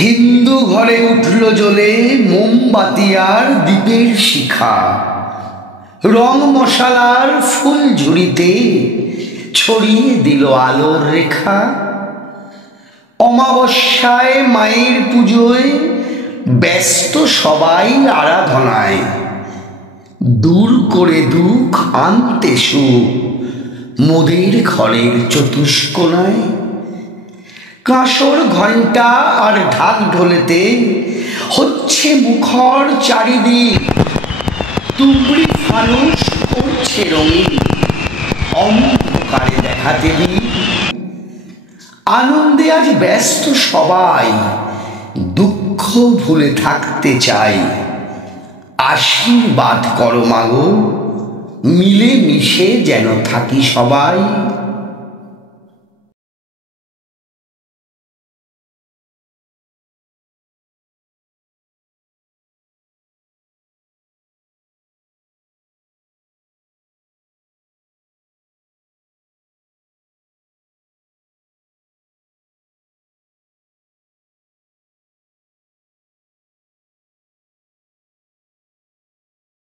হিন্দু ঘরে উঠল জ্বলে মোমবাতি আর দীপের শিখা, রং মশালার ফুল ঝুড়িতে ছড়িয়ে দিল আলোর রেখা। অমাবস্যায় মায়ের পুজোয় ব্যস্ত সবাই আরাধনায়, দূর করে দুঃখ আনতে সুখ মোদের ঘরের চতুষ্কোণায়। কাঁসর ঘণ্টা আর ঢাক ঢোলেতে হচ্ছে মুখর চারিদিক, তুবড়ি ফানুস করছে রঙিন অন্ধকারে দেখাতে দিক। আনন্দে আজ ব্যস্ত সবাই, দুঃখ ভুলে থাকতে চাই। আশীর্বাদ করো মাগো, মিলে মিশে যেন থাকি সবাই।